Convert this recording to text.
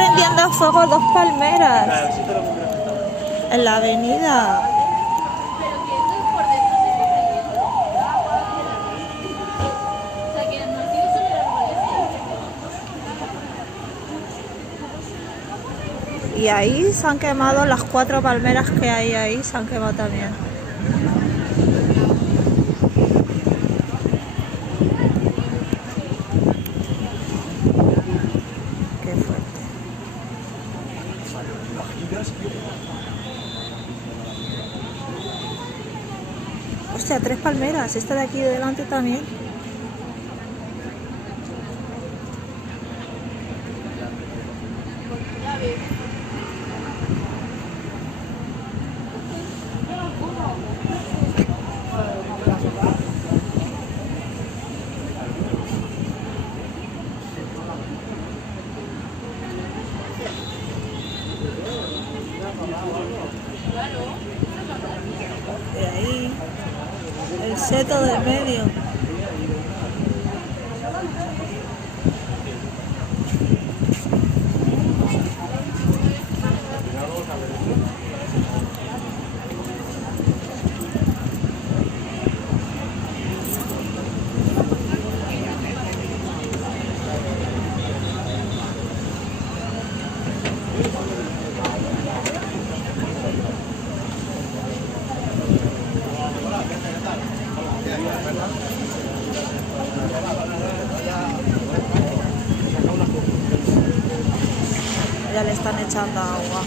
prendiendo fuego dos palmeras Claro, si esto lo compré prestado. en la avenida. Y ahí se han quemado las 4 palmeras que hay ahí, se han quemado también. Qué fuerte. Hostia, 3 palmeras. Esta de aquí de delante también. De ahí, el seto del medio. Ya le están echando agua.